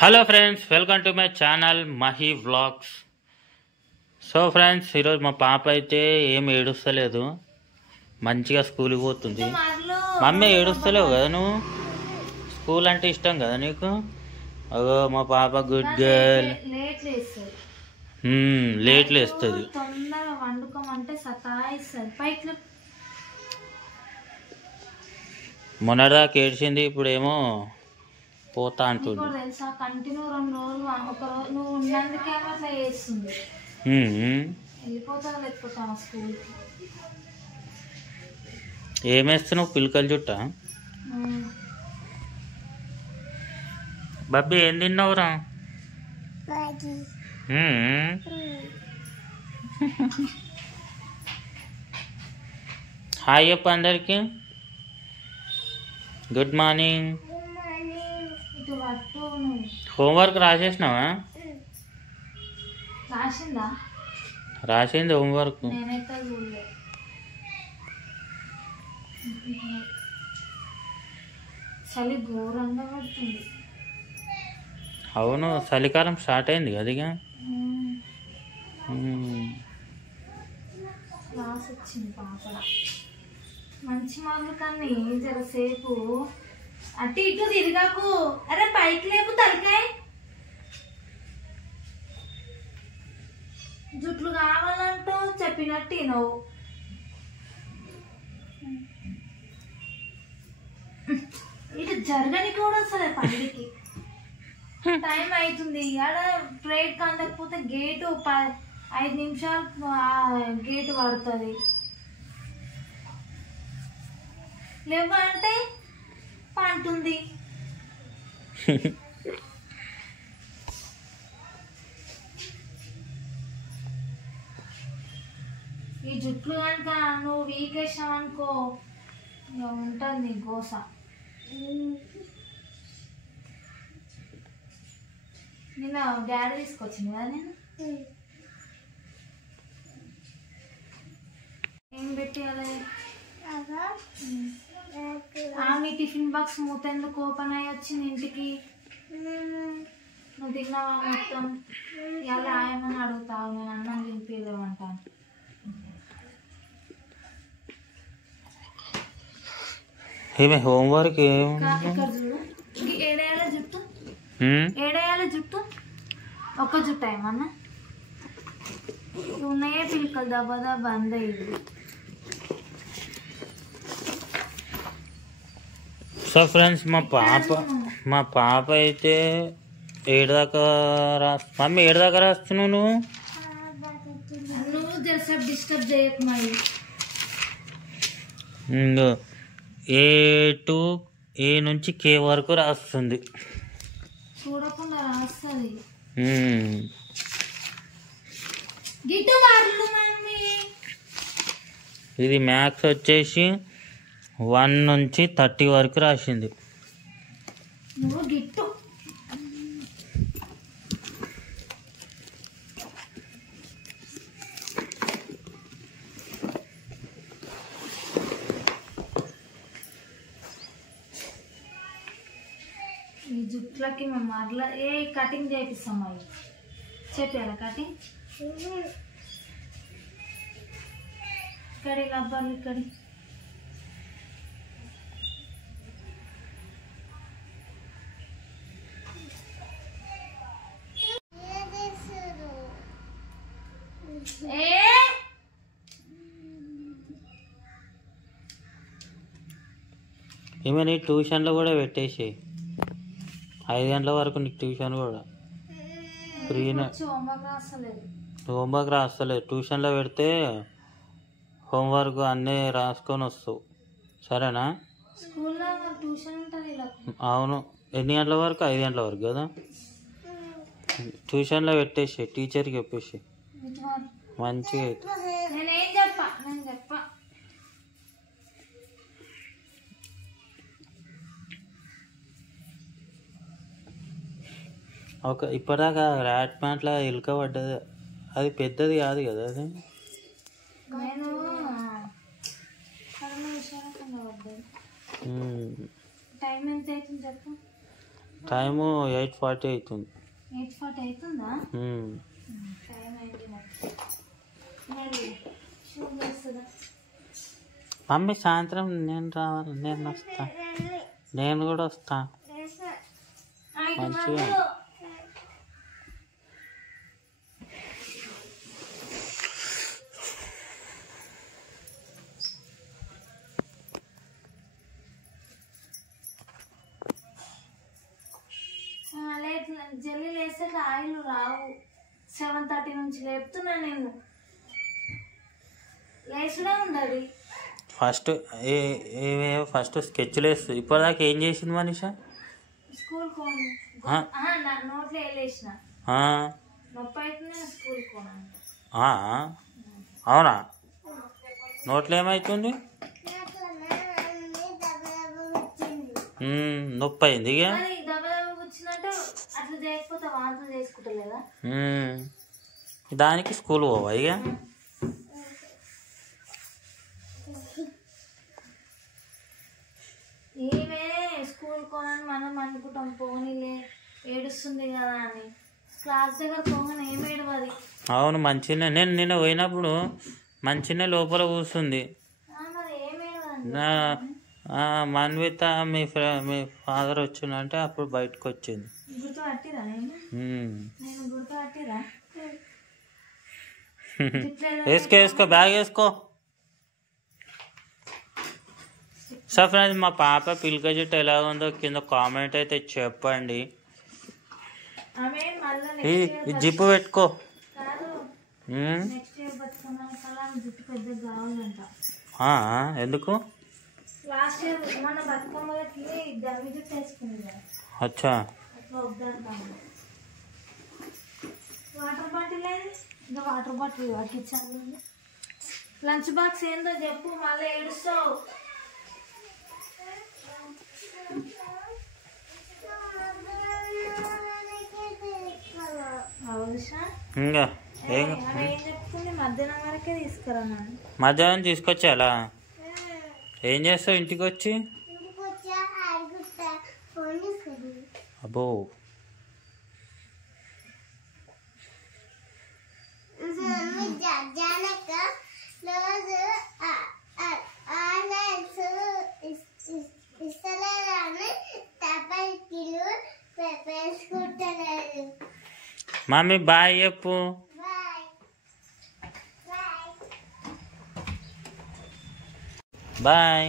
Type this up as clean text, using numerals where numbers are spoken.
Hello friends, welcome to my channel Mahi vlogs. So friends, ఈరోజు మా పాప అయితే ఏం ఏడుస్తలేదు, మంచిగా స్కూల్కి పోతుంది. మమ్మీ ఏడుస్తలేవు కదా నువ్వు? స్కూల్ అంటే ఇష్టం కదా నీకు? అగో మా పాప గుడ్ గర్ల్. లేట్ లేస్తుంది. మొన్నటిదాకా ఏడ్చింది, ఇప్పుడేమో పోతా అంటుంది. తెలుసా, కంటిన్యూ 2 రోజులు ఒక రోజు నువ్వు ఉన్నందుకేమో అట్లా చేస్తుంది. వెళ్ళిపోతావు లేకపోతావు స్కూల్కి. ఏమేస్తున్నావు? పిలకలు చుట్ట? బబ్బీ ఏం తిన్నావురా? హాయ్ చెప్పు అందరికి. Good morning. హోంవర్క్ రాసేసినావా? రాసిందా? రాసింది హోంవర్క్. నేనైతే చలి ఘోరంగా పడుతుంది. అవును, చలికాలం స్టార్ట్ అయింది కదా ఇక. క్లాస్ వచ్చింది పాప. మంచి మార్లు కానీ జరసేపు అటు ఇటు తిరిగాకు. అరే పైకి లేపు తలకాయ. జుట్లు కావాలంటూ చెప్పినట్టు నువ్వు ఇటు జరగని కూడా వస్తుంది పండికి. టైం అవుతుంది. ఆడ ప్రేట్ అందకపోతే గేటు 5 నిమిషాలు గేటు పడుతుంది. లేవంటే పంటుంది. ఈ జుట్లు కనుక నువ్వు వీక్ వేసావు అనుకో, ఇక ఉంటుంది గోస. నిన్న డాడీ తీసుకొచ్చింది కదా. నేను ఏం పెట్టాలి? ఆమె టిఫిన్ బాక్స్ మూతెందుకు ఓపెన్ అయ్యి వచ్చింది ఇంటికి? నువ్వు తిన్నావా మొత్తం? ఇలా ఆయమని అడుగుతావు, నేను అన్నం తినిపిలేమంటాను. ఏమే హోంవర్క్? ఇక్కడ చూడు, ఏడేయాల జుట్టు, ఏడేయాల జుట్టు. ఒక్క జుట్టు ఏమన్నా ఉన్నాయే పిల్లకలు దబ్బా బంద్ అయ్యింది. సో ఫ్రెండ్స్, మా పాప అయితే 7 దాకా మమ్మీ 7 దాకా రాస్తున్నావు నువ్వు? నువ్వు జరసేపు డిస్టర్బ్ చేయకు. మరి ఏ నుంచి కే వరకు రాస్తుంది. చూడకుండా రాస్తుంది. ఇది మ్యాథ్స్ వచ్చేసి 1 నుంచి 30 వరకు రాసింది. నువ్వు గిట్టు. ఈ జుట్లకి మేము అట్లా కటింగ్ చేపిస్తాం. అవి చెప్పారా కటింగ్? ఇక్కడి లబ్బర్లు ఇక్కడి. ఏమైనా ట్యూషన్లో కూడా పెట్టేసి 5 గంటల వరకు నీకు ట్యూషన్ కూడా ఫ్రీనే. హోంవర్క్ రాస్తలేదు. ట్యూషన్లో పెడితే హోంవర్క్ అన్నీ రాసుకొని వస్తావు, సరేనా? అవును. ఎన్ని గంటల వరకు? 5 గంటల వరకు కదా. ట్యూషన్లో పెట్టేసి టీచర్కి చెప్పేసి మంచిగా అయితే. ఇప్పటిదాకా ర్యాట్ ప్యాంట్లో ఎలుక పడ్డది, అది పెద్దది కాదు కదా అది. టైం ఎంత అవుతుంది చెప్పు? టైము 8:40 అవుతుంది. 8:40 అవుతుందా? టైం అయింది మరి షూట్ చేస్తుందా? మమ్మీ సాయంత్రం నేను రావాలి, నేను వస్తా, నేను కూడా వస్తా మంచిగా. జల్లి లేస్తే ఆయిల్ రావు. 7:30 నుంచి లేపుతున్నా నేను, లేచుడే ఉండదు. ఫస్ట్ స్కెచ్లు వేస్తుంది. ఇప్పటిదాకా ఏం చేసింది మనీషా? స్కూల్ కోను నోట్లో వేలేసిన నొప్పి అవుతుంది, స్కూల్ కోను. అవునా? నోట్లో ఏమవుతుంది? నొప్పి అయింది. ఇక వచ్చినట్టు అట్లా చేయకపోతే వాంతులు చేసుకుంటలేదా? దానికి స్కూల్ పోవా ఇక? ఏమే స్కూల్ కోనని మనం అనుకుంటాం, పోనీలే ఏడుస్తుంది కదా అని. క్లాస్ దగ్గర పోగానే ఏం ఏడవది. అవును, మంచిగా నేను నిన్న పోయినప్పుడు మంచిగా లోపల కూర్చుంది. మరి ఏం ఏడవదండి. మన్విత మీ ఫాదర్ వచ్చిందంటే అప్పుడు బయటకు వచ్చింది. గుర్తు పట్టిరా? నేను గుర్తు పట్టిరా? వేసుకో బ్యాగ్ వేసుకో. సో ఫ్రెండ్స్, మా పాప పిల్క జుట్టు ఎలా ఉందో కింద కామెంట్ అయితే చెప్పండి. ఈ జిప్పు పెట్టుకో. ఎందుకు? అచ్చా, వాటర్ బాటిల్ ఇంకా వాటర్ బాటిల్ పట్టించాలి. లంచ్ బాక్స్ ఏందో చెప్పు, మళ్ళీ ఏడుస్తావు. ఇంకా ఏం చెప్పుకుంది? మధ్యాహ్నం వరకే తీసుకురా. మధ్యాహ్నం తీసుకొచ్చాలా? ఏం చేస్తావు ఇంటికి వచ్చి? అబ్బో, మమ్మీ బాయ్ చెప్పు. బాయ్.